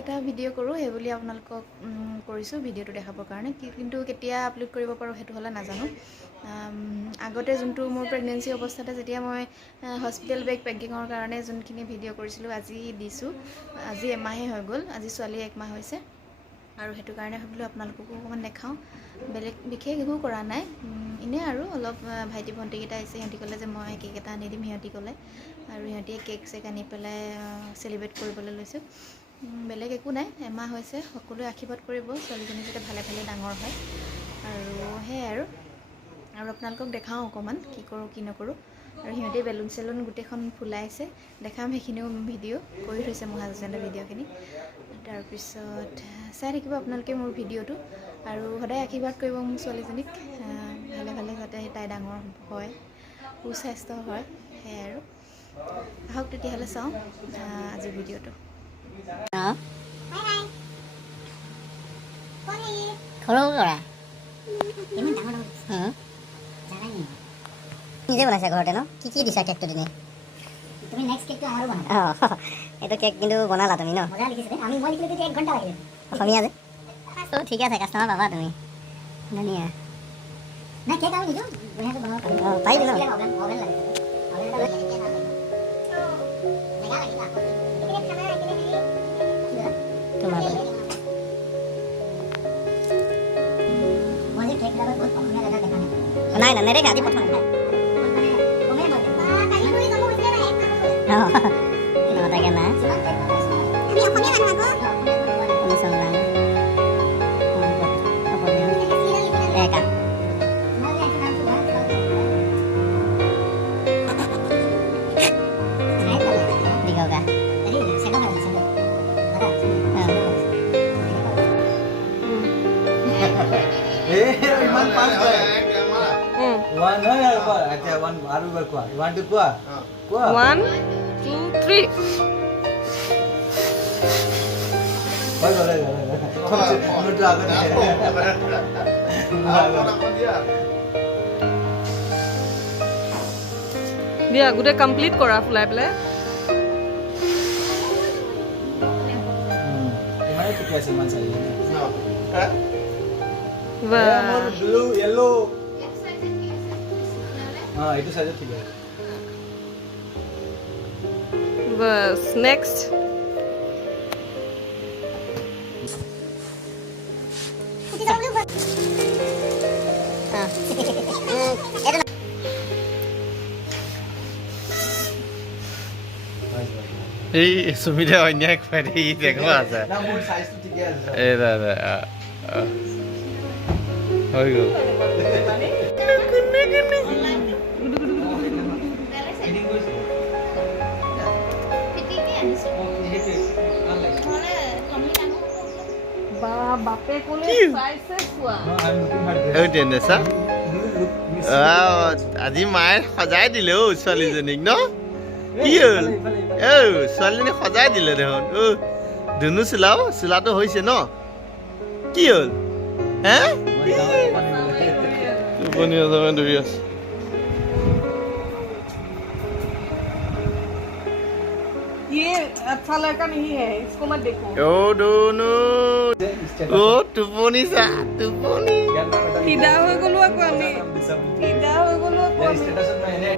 এটা ভিডিঅ' কৰোঁ সেই বুলি আপোনালোকক কৰিছোঁ ভিডিঅ'টো দেখাবৰ কাৰণে কিন্তু কেতিয়া আপলোড কৰিব পাৰোঁ সেইটো হ'লে নাজানো আগতে যোনটো মোৰ প্ৰেগনেঞ্চি অৱস্থাতে যেতিয়া মই হস্পিটেল বেগ পেকিঙৰ কাৰণে যোনখিনি ভিডিঅ' কৰিছিলোঁ আজি দিছোঁ আজি এমাহেই হৈ গ'ল আজি ছোৱালী 1 মাহ হৈছে আৰু সেইটো কাৰণে ভাবিলোঁ আপোনালোককো অকণমান দেখাওঁ বেলেগ বিশেষ একো কৰা নাই এনেই আৰু অলপ ভাইটি ভণ্টিকেইটা আহিছে সিহঁতি ক'লে যে মই কেক এটা আনি দিম সিহঁতি ক'লে আৰু সিহঁতিয়ে কেক চেক আনি পেলাই চেলিব্ৰেট কৰিবলৈ লৈছোঁ বেলেগ একো নাই এমাহ হৈছে সকলোৱে আশীৰ্বাদ কৰিব ছোৱালীজনী যাতে ভালে ভালে ডাঙৰ হয় আৰু সেয়াই আৰু আপোনালোকক দেখাওঁ অকণমান কি কৰোঁ কি নকৰোঁ আৰু সিহঁতে বেলুন চেলুন গোটেইখন ফুলাইছে দেখাম সেইখিনিও ভিডিঅ' কৰি থৈছে মোৰ হাজবেণ্ডে ভিডিঅ'খিনি তাৰপিছত চাই থাকিব আপোনালোকে মোৰ ভিডিঅ'টো আৰু সদায় আশীৰ্বাদ কৰিব মোৰ ছোৱালীজনীক ভালে ভালে যাতে তাই ডাঙৰ হয় সুস্বাস্থ্য হয় সেয়াই আৰু আহক তেতিয়াহ'লে চাওঁ আজিৰ ভিডিঅ'টো নিজে বনাইছা ঘৰতে ন কি কি দিছা কেকটো দিনে তুমি নেক্সট কেকটো আমাৰো বনাবা এইটো কেক কিন্তু বনালা তুমি ন মজা লিখিছে আমি মই লিখিলে 1 ঘণ্টা লাগিলে অসমীয়া যে তো ঠিক আছে কাষ্টমাৰ পাবা তুমি ধুনীয়া না কেক আমি নিদো বঢ়িয়াকৈ বনাব পাৰিম ন অভেন লাগে তোমাৰ নাই নেদেখা আজি প্ৰথম তাকে না One, two, three. দিয়া গোটে কমপ্লিট কৰা ফুলাই পেলাই ইমানে ঠিক আছে মান চাই বাহ ব্লু ইয়েলো এইটো সাইজ ঠিক আছে বাস নেক্সট এই সুবিধা অন্যায় কৰি দেখো আছে না মোৰ সাইজটো ঠিকে আছে এই দাদা হৈ গ'ল বাপে কোলে চাইছে কোৱা এই টেনেছা আজি মায়ে সজাই দিলে অ ছোৱালীজনীক ন কি হ'ল ছোৱালীজনী সজাই দিলে দেখোন ধুনু চোলাটো হৈছে ন কি হ'ল হে টোপনি অজামে ধৰি আছে ये अच्छा लड़का नहीं है इसको मत देखो ओ दोनो ओ টোপনি চা টোপনি ফিদা হৈ গলো আকৌ আমি ফিদা হৈ গলো আকৌ আমি ষ্টেটাছত মই এনে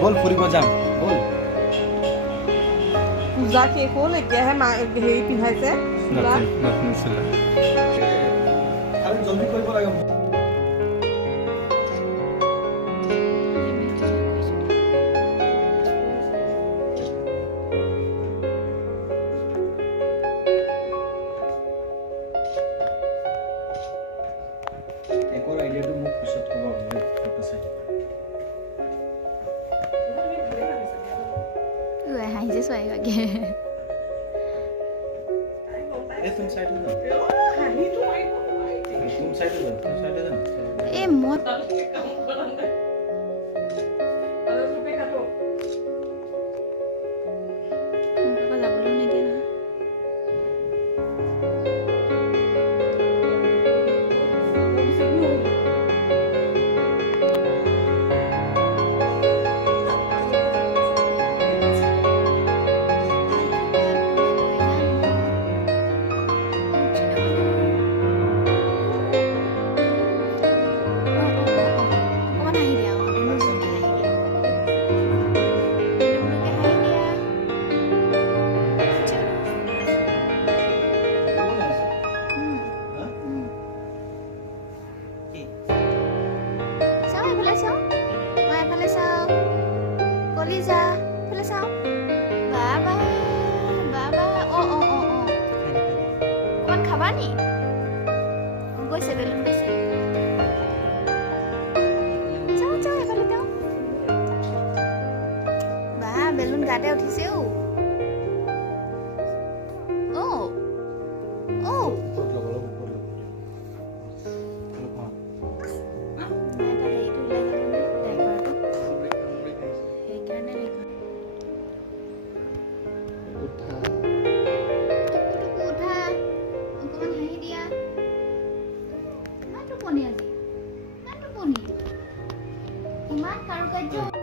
বল ফুৰিব যাম বল পূজা শেষ হ'ল এতিয়াহে হেৰি পিন্ধাইছে আৰু জলদি কৰিব লাগে একor আইডিয়াটো মোক পিছত ক'ব হ'ব ফটো চাই হাঁহিছে ছোৱালীগৰাকী এই তুমি চাইটো না তুমি চাইটো না এই মই যাবলৈ নিদিয়ে নহয় এইফালে চাওঁ মই এফালে চাওঁ কলিজা এইফালে চাওঁ বাবা বাবা অকণমান খাবা নি গৈছে বেলুন গৈছে চাওঁ চাওঁ এইফালে তেওঁ বা বেলুন গাতে উঠিছে ওপৰত ল'ব অলপ ওপৰত ল'ব ইমান কাৰুকাৰ্য